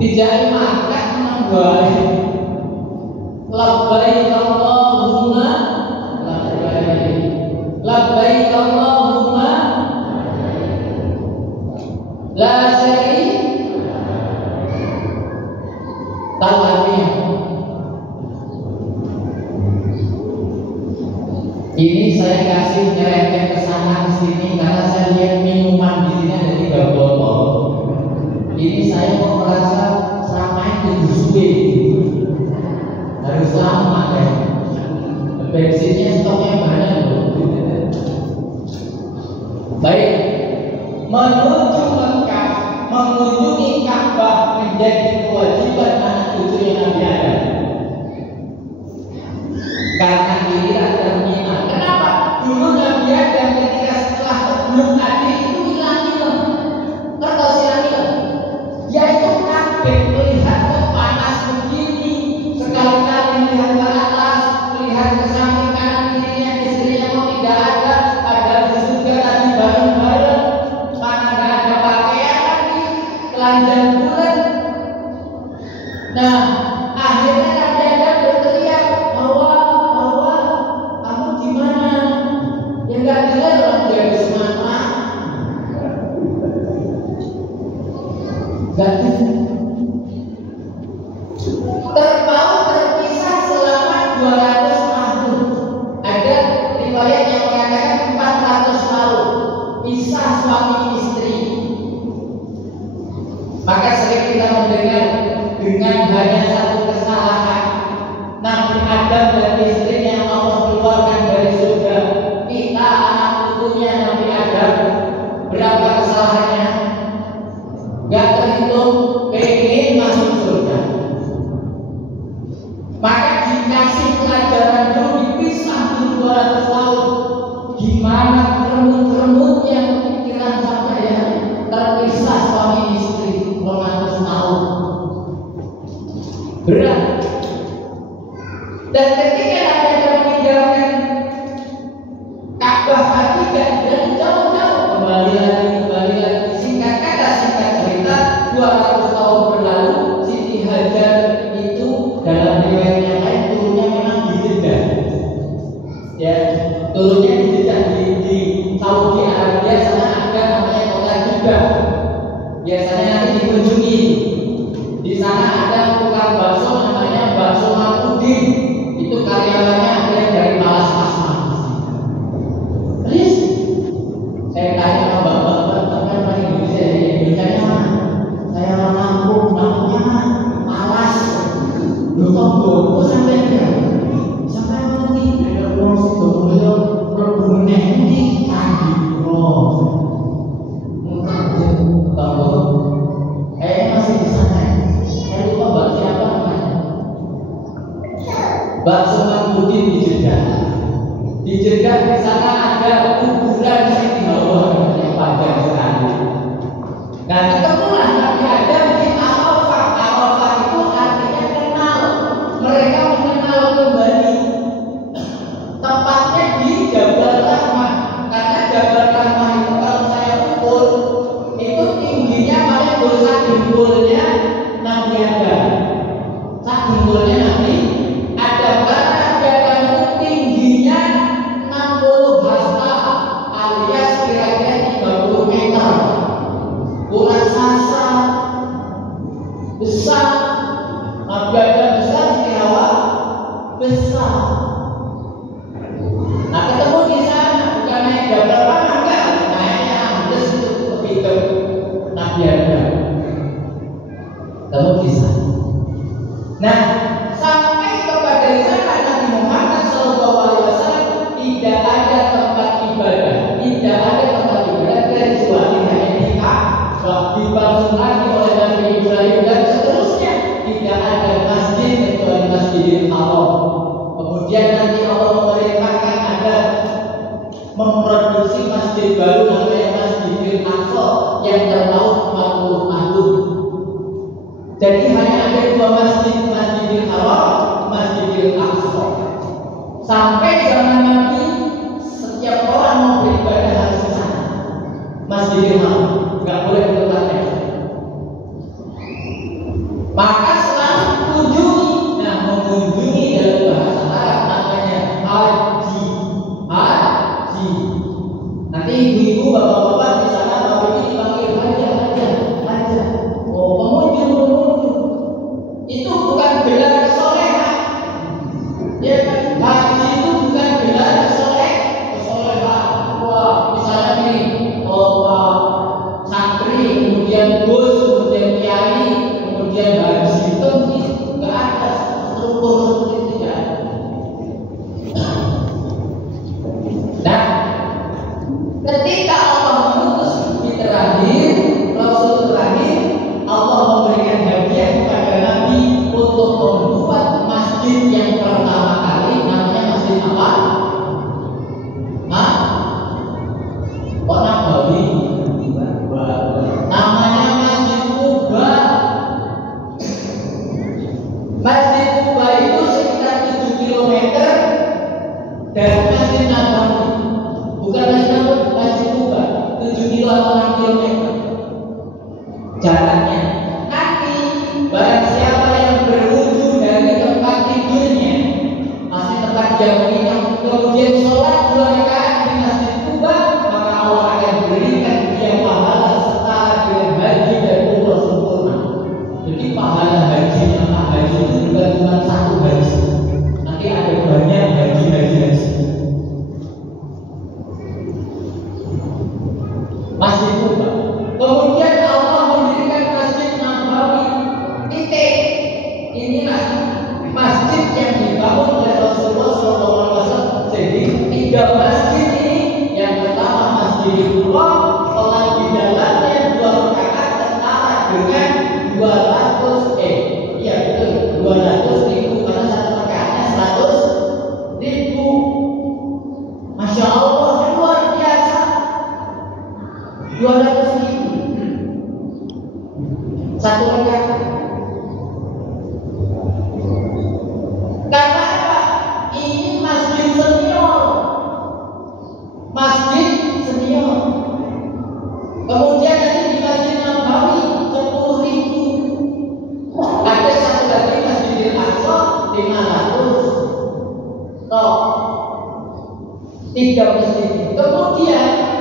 Dijai makan membuai labbaik Allahumma labbaik, labbaik Allahumma la syarika. Tahu artinya? Ini saya kasih nyerempet ke sana ke sini karena saya lihat minuman di sini ada 3 botol. Ini saya mau merasa seramai itu suwe, harus lama ya. Bensinnya stoknya banyak loh. Baik, menuju Mekah, mengunjungi Ka'bah menjadi kewajiban anak cucunya Nabi Adam. Karena inilah terminal. Kenapa? Dulu Nabi Adam ketika setelah sebelum tadi itu hilang. Terus hilang. Yaitu kaget melihat kok panas begini, sekali-kali melihat ke atas, melihat ke samping kanan kirinya, istrinya kok tidak ada, padahal di surga tadi bareng-bareng, mana nggak ada pakaian lagi, telanjang bulan. Nah, akhirnya Nabi Adam berteriak, Hawa, kamu di mana? Ya nggak dengar orang dia habis makan. Terpaut terpisah selama 200 tahun. Ada riwayat yang mengatakan 400 tahun pisah suami istri. Maka sering kita mendengar dengan hanya satu kesalahan Nabi Adam dan istrinya yang Allah keluarkan dari surga. Kita anak putunya Nabi Adam, berapa kesalahannya? Gak terhitung, pengen masuk surga. Maka dikasih pelajaran dulu, dipisah dulu 200 tahun. Gimana keremut-keremutnya pikiran sampai terpisah suami istri 200 tahun. Berat. Dan ketika ada meninggalkan Ka'bah tadi dan jauh-jauh kembali lagi. Singkat kata, singkat cerita, 200 tahun berlalu, Siti Hajar itu dalam riwayat yang lain turunnya memang di Jeddah. Ya, turunnya di Jeddah di Saudi Arabia sana ada namanya kota Jeddah. Biasanya nanti dikunjungi. Di sana ada tukang bakso namanya Bakso Makudin. Itu karyawannya ada yang dari Malas Asma. Terus saya tanya sama bapak-bapak Indonesia, Indonesia mana? Saya orang Lampung, Lampungnya mana? Malas. Lu kok sampai dia? Sampai nanti ada orang situ beliau berbunyi ini tadi bro. Tahu? Masih di sana. Saya lupa bakso apa namanya. Bakso Makudin di Jeddah. Di Jeddah di sana ada kuburan Siti Hawa yang panjang sekali. Nah, ketemulah Nabi Adam di Arafah. Arafah itu artinya kenal. Mereka mengenal kembali. Tepatnya di Jabal Rahmah. Karena Jabal Rahmah itu kalau saya ukur itu tingginya paling besar jempolnya Nabi Adam. Sak jempolnya Nabi Adam. Karena Nabi Adam itu tingginya 60 hasta alias kira-kira 30 meter. Kurang sasa besar. Nabi Adam besar, Siti Hawa besar. Nah, ketemu di sana bukan naik Jabal Rahmah, enggak, naiknya ambles itu lebih ke Nabi Adam. Ketemu di sana. Nah, sampai kepada sana Nabi Muhammad SAW tidak ada tempat ibadah, kecuali hanya di Ka'bah, dibangun lagi oleh Nabi Ibrahim dan seterusnya. Tidak ada masjid kecuali Masjidil Haram. Kemudian nanti Allah memerintahkan ada memproduksi masjid baru namanya Masjidil Aqsa yang terpaut 40 tahun. Jadi hanya ada 2 masjid, Masjidil Haram, Masjidil Aqsa. Sampai zaman Nabi setiap orang mau beribadah harus ke sana. Masjidil Haram, nggak boleh ke tempatnya. Nanti ibu-ibu, bapak-bapak di sana, bapak ini dipanggil aja. Oh, pengunjung. Itu bukan gelar kesolehan. Ya kan? Haji itu bukan gelar kesolehan. Wah, misalnya nih, Pak santri, kemudian bos, kemudian kiai, kemudian haji itu nggak ada struktur seperti itu ya. Nah, ketika Allah mengutus Nabi terakhir, Rasul terakhir, Allah memberikan hadiah kepada Nabi untuk membuat masjid yang pertama kali, namanya masjid apa? Hah? Kok Nabawi? Namanya Masjid Kuba. Masjid Kuba itu sekitar 7 km dari Masjid Nabawi. Bukan Masjid Kuba, 7 km atau 6 km jaraknya. Nanti barang siapa yang berwudu dari tempat tidurnya, masih tempat jauhnya, kemudian sholat 2 rakaat di Masjid Kuba, maka Allah akan berikan dia pahala setara dengan haji dan umrah sempurna. Jadi pahala haji itu bukan cuma satu haji, nanti ada banyak haji. Masjid Kuba. Kemudian Allah mendirikan Masjid Nabawi. Titik. Inilah masjid yang dibangun oleh Rasulullah SAW. Jadi 3 masjid ini, yang pertama Masjidullah, sholat di dalamnya 2 rakaat setara dengan 200.000 karena satu rakaatnya 100.000. Masya Allah, luar biasa. 200.000 satu rakaat. Karena apa? Ini masjid senior. Kemudian nanti di Masjid Nabawi 10.000. Ada satu lagi Masjidil Aqsa 500. Toh 3 masjid. Kemudian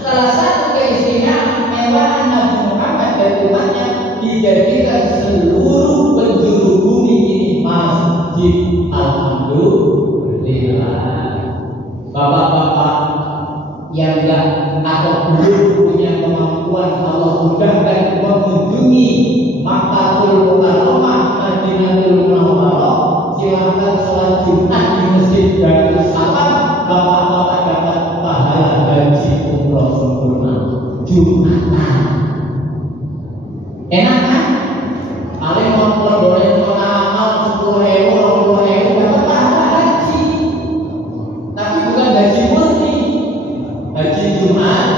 salah satu keistimewaan Nabi Muhammad dan umatnya, dijadikan seluruh penjuru bumi ini masjid. Alhamdulillah. Bapak-bapak yang enggak atau belum punya kemampuan, Allah mudahkan mengunjungi Makkatul Mukarramah, Madinatul Munawwarah, silakan sholat Jumat di Masjid Darussalam. Bapak-bapak dapat pahala haji umroh sempurna Jumatan. Enak kan? Paling mau boleh amal 10.000, 20.000 dapat pahala haji. Tapi bukan haji murni, haji Jumat.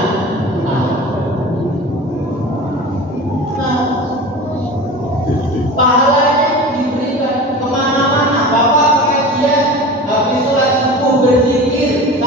Pahalanya diberikan kemana-mana. Bapak pengajian habis sholat subuh berzikir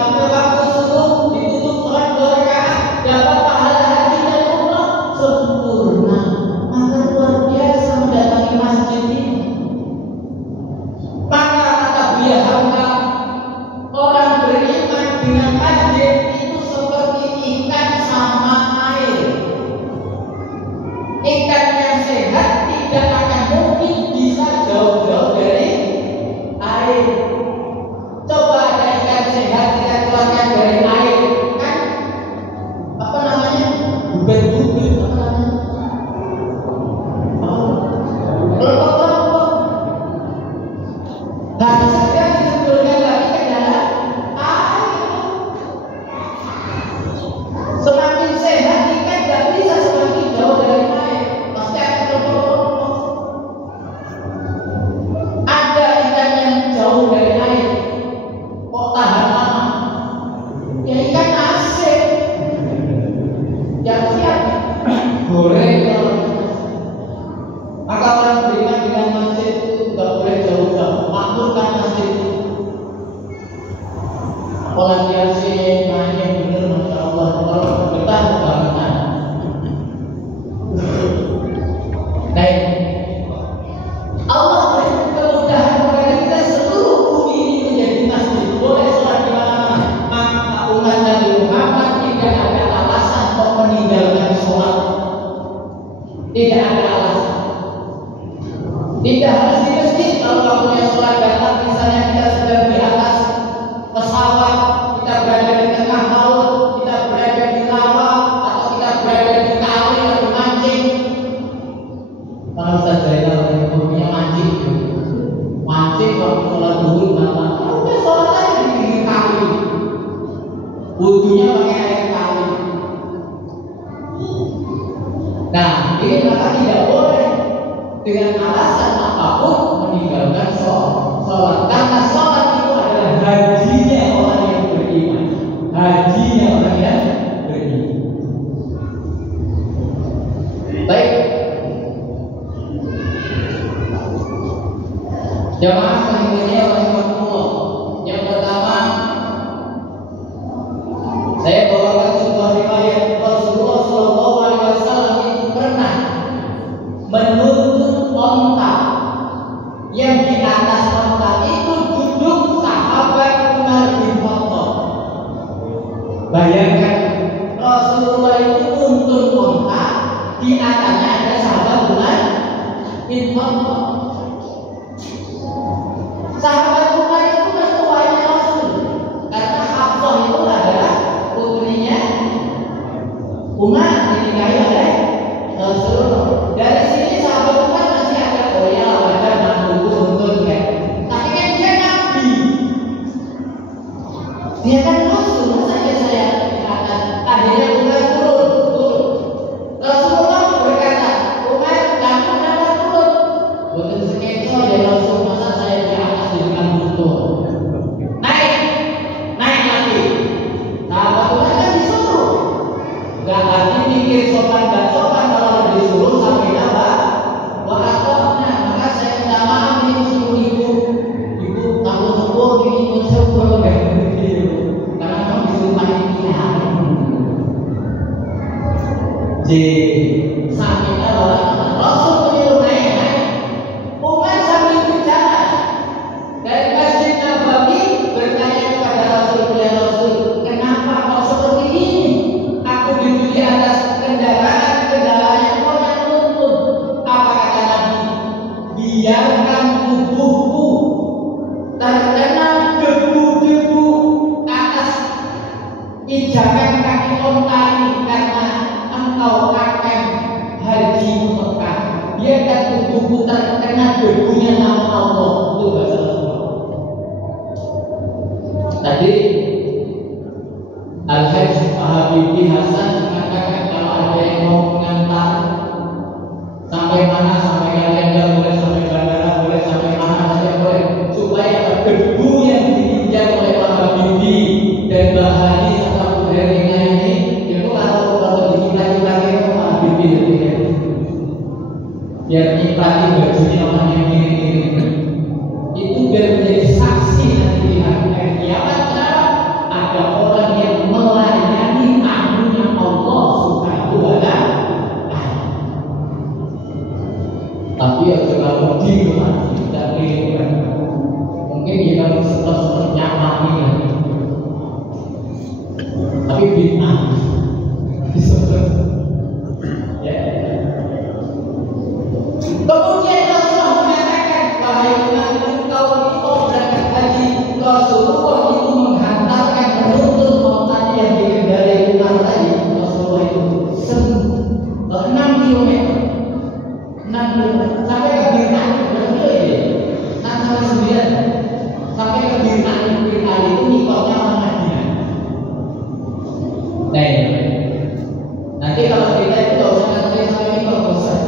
hadirin, maka tidak boleh dengan alasan apapun meninggalkan sholat. Karena sholat itu adalah hajinya orang yang beriman. Hajinya orang yang beriman. Baik, jamaah selanjutnya rahimahullah. Yang pertama, saya bawakan sebuah riwayat Rasulullah SAW itu pernah menuntun onta, yang di atas onta itu duduk sahabat Umar bin Khattab. Bayangkan, Rasulullah itu nuntun onta, di atasnya ada sahabat Umar bin Khattab. Sahabat Umar itu mertuanya Rasul, karena Hafsah itu adalah putrinya Umar, dinikahi oleh Rasulullah. Dari sini sahabat Umar masih ada goyah, ada mantuku untuk kan. Tapi kan dia Nabi, dia kan Rasul, masa aja saya katakan. Akhirnya Umar turun. Rasulullah berkata, Umar, kamu kenapa turun? Bukan sekeco ya Rasul, masa saya di atas dengan butuh. Naik lagi. Sahabat Umar kan disuruh. Gak lagi mikir sopan gak sopan, kalau disuruh sampai apa? Wakatnya, maka saya minta maaf ini suruh ibu kamu sepuh ini ibu sepuh karena kamu disuruh panitia. Jadi sampai orang Rasul menyuruh naik. Umar sambil bicara dari Masjid Nabawi bertanya kepada Rasul, ya Rasul, kenapa kau seperti ini? Aku duduk di atas kendaraan yang kau yang nuntun. Apa kata Nabi? Biarkan tubuhku terkena debu-debu atas injakan kaki onta ini, karena engkau akan haji Mekah. Biarkan tubuhku terkena debunya nama Allah. Itu bahasa Rasulullah. Tadi Al-Hajj Habibie Hasan mengatakan kalau ada yang mau mengantar sampai mana, sampai Kalenda boleh, sampai bandara boleh, sampai mana saja boleh, supaya debu yang diinjak oleh Pak Habibie dan Mbak Hani serta Bu Herlina ini, itu kalau dicipta-cipta itu Pak Habibie biar nyipati bajunya orang yang ini itu biar menjadi saksi nanti di hari kiamat. Kenapa? Ada orang yang melayani tamunya Allah Subhanahu wa Ta'ala. Tapi kalau di rumah tidak pilih, mungkin kita setelah nyamani lagi. Tapi bid'ah. Ya. Kemudian Rasulullah mengatakan, wahai Umar, engkau berangkat haji. Rasulullah itu menghantarkan menuntun ontanya yang dikendarai Umar tadi. Rasulullah itu 6 km sampai ke Birna. Berapa ya? 6 sampai 9 sampai ke Birna. Birna itu mikotnya orang Madinah. Nanti kalau kita itu gak usah nganterin sampai mikot, gak usah.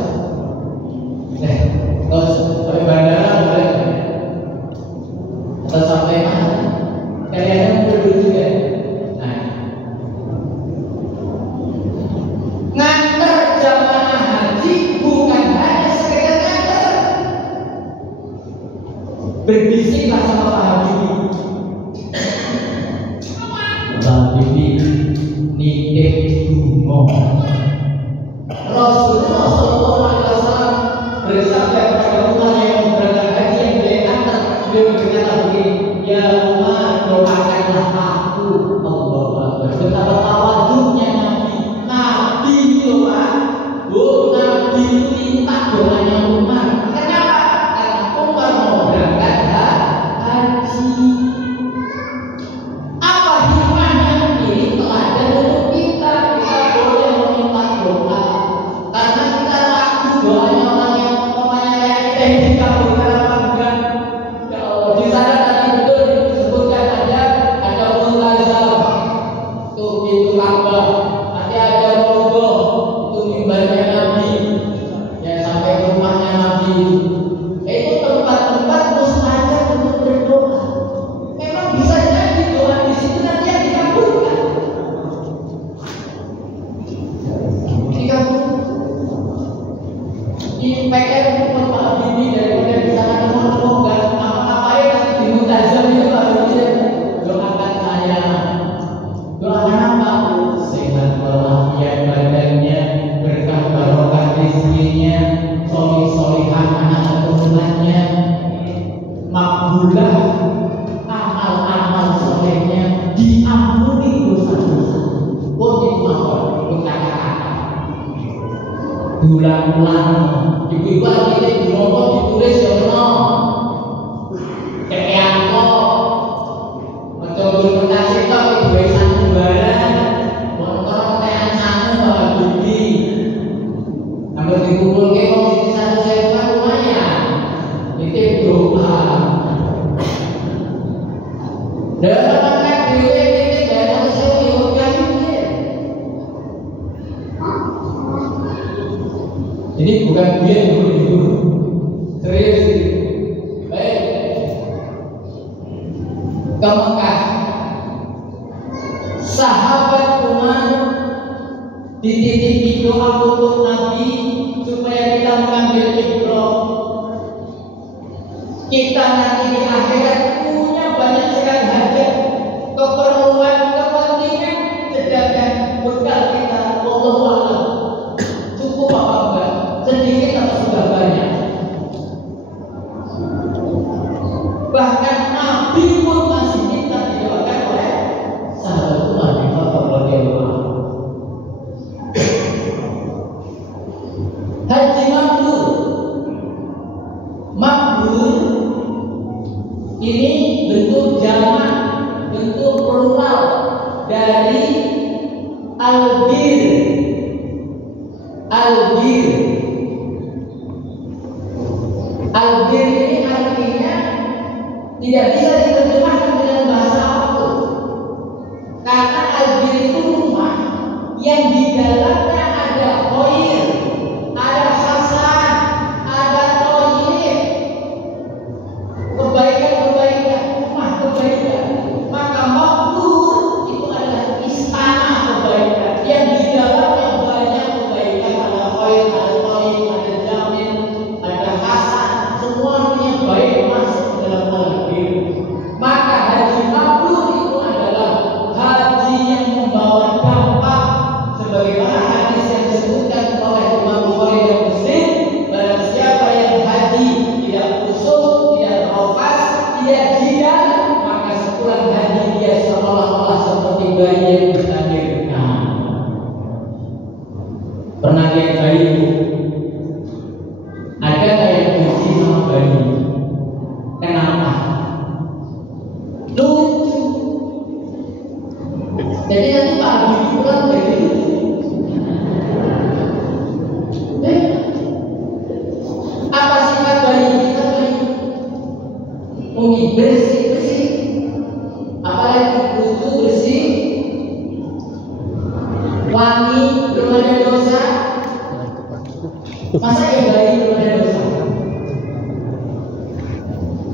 Terus sampai bandara boleh, atau sampai mana? Kalian berdua juga. Nganter jamaah haji bukan hanya sekedar nganter. Berbisiklah sama Pak Habibie. Pak Habibie nitip dungo. Rasulullah SAW bersabda kepada Umar yang berangkat haji yang dia antar, beliau berkata begini, ya Umar, doakanlah aku. Allah Akbar. Betapa tawaduknya Nabi itu Pak. Nabi itu minta doanya Umar. Kenapa? Karena Umar mau berangkat haji. Dulang-dulang ibu-ibu kita dirokok ditulis ya ono kekean kok mencoba berkasih kok ibu satu barang motor kekean sangu bakal beli namun dikumpul ke komisi satu saya kan lumayan itu doa dan pakai duit ini bayar saya ikut kami. Ini bukan dia yang dulu serius. Baik, ke Mekah, sahabat Umar dititipi doa untuk Nabi supaya kita mengambil ibrah. Kita nanti di akhirat punya banyak sekali hajat, keperluan, kepentingan, sedangkan bekal kita wallahu a'lam cukup apa enggak, sedikit atau sudah banyak. Bahkan Nabi pun masih minta didoakan oleh sahabat Umar bin Khattab radhiyallahu anhu. Haji mabrur, mabrur ini bentuk jamak, bentuk plural dari albir. Albir, albir ini artinya tidak bisa diterjemahkan dengan bahasa apapun, karena albir itu rumah yang di dalamnya ada khair, ada hasan, ada thayyib, kebaikan-kebaikan, rumah kebaikan. Maka mabrur itu adalah istana kebaikan yang di dalamnya banyak kebaikan, ada khair, ada thayyib, ada jamin, ada hasan, semuanya baik masuk dalam albir. Maka haji mabrur itu adalah haji yang membawa dampak, sebagaimana hadis yang disebutkan oleh Imam Bukhari dan Muslim, barang siapa yang haji tidak khusus, tidak rafas, tidak jidal, maka sepulang haji dia seolah-olah seperti bayi yang dilahirkan. Pernah lihat bayi? Ada nggak yang benci sama bayi? Kenapa? Lucu. Jadi nanti Pak Habibie pulang jadi lucu. Apa sifat bayi kita bayi? Mungkin bersih, apalagi lucu, bersih, wangi, belum ada dosa. Masa ya bayi belum ada dosa?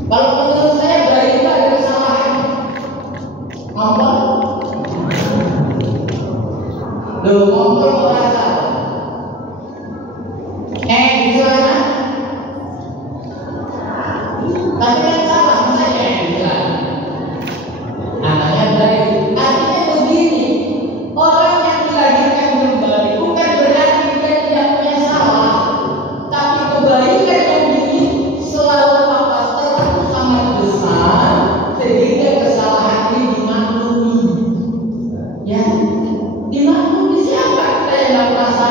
Kalau menurut saya bayi itu ada kesalahan. Ngomong, ngomong orang salah. Di sana, tapi kan salah, masa di sana? Anaknya bayi, artinya begini. Orang yang dilahirkan kembali bukan berarti dia tidak punya salah, tapi kebaikan yang ini selalu terlalu sangat besar sehingga kesalahan ini dimaklumi. Ya, dimaklumi siapa kita yang nggak merasa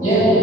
Ya,